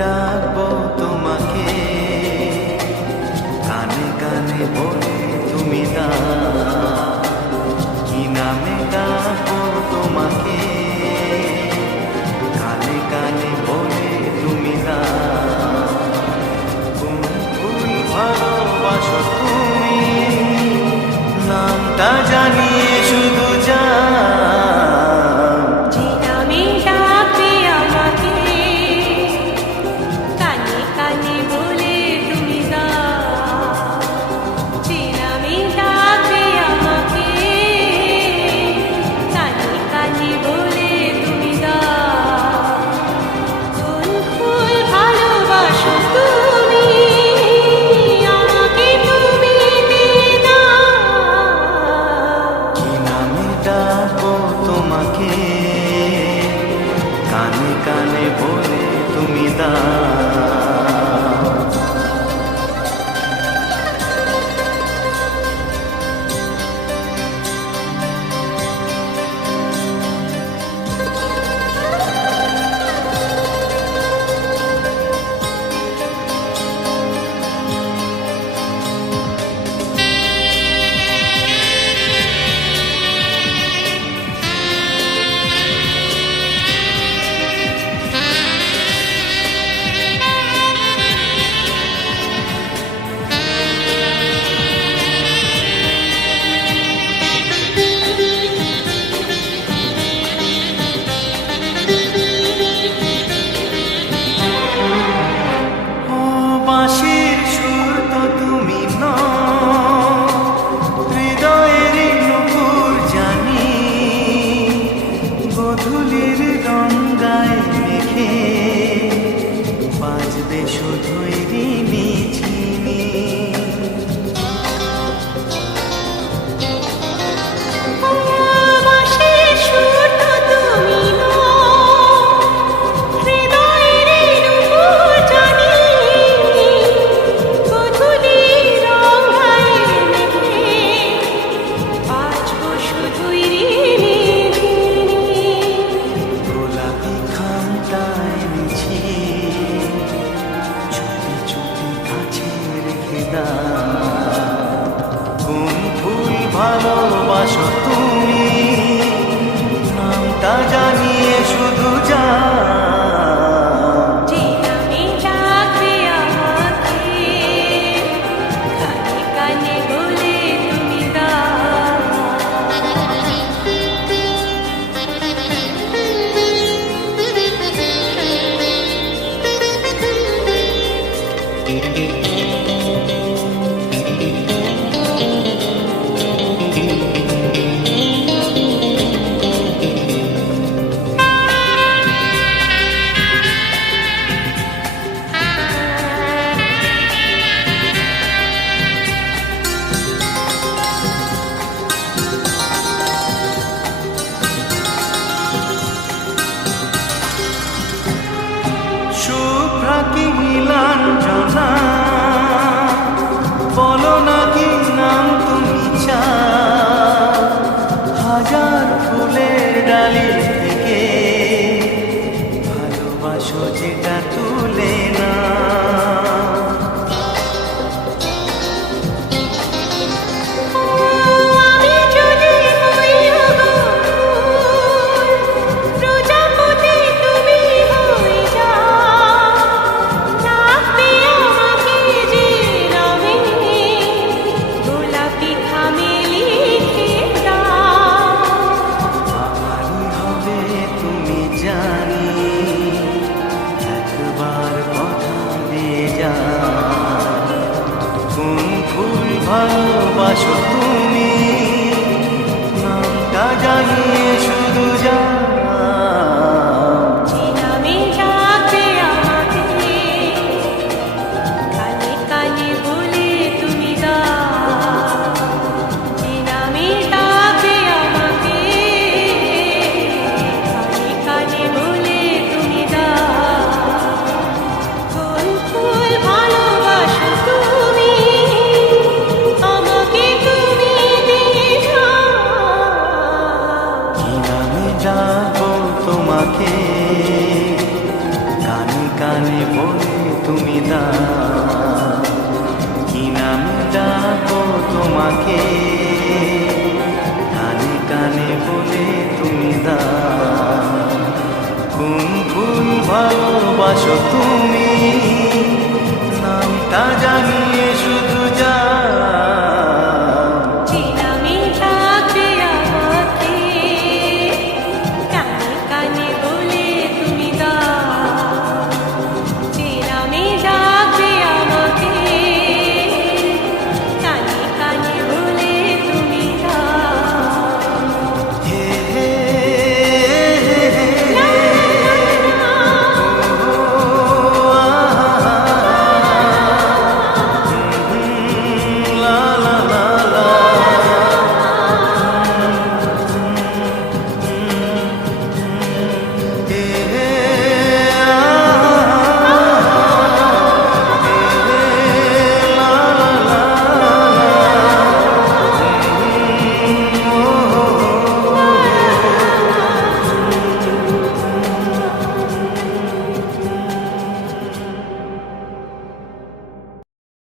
ডাকবো তোমাকে, কানে কানে বলে তুমি কি নামে ডাকবো তোমাকে, কানে কানে বলে তুমি কোন ফুল ভালোবাসো তুমি, নামটা জানিয়ে শুধু যা তোমাকে, কানে কানে বলে তুমি বাঁশির সুর তো তুমি হৃদয়ের নুপুর জানি, গধূলির গঙ্গায় মেখে বাজবে শুধুই রিমিঝিমি। কোন ফুল ভালোবাসো তুমি, নামটা জানিয়ে শুধু যা শুভ্রা কি নীলাঞ্জনা, বলো না কি নাম তুমি চাও, হাজার ফুলের ডালি থেকে ভালোবাসো যেটা তুলে না। জানি একবার কথা কানে বলে তুমি দাও, কি নাম ডাকো তোমাকে, কানে কানে বলে তুমি দাও, কোন ফুল ভালোবাসো তুমি।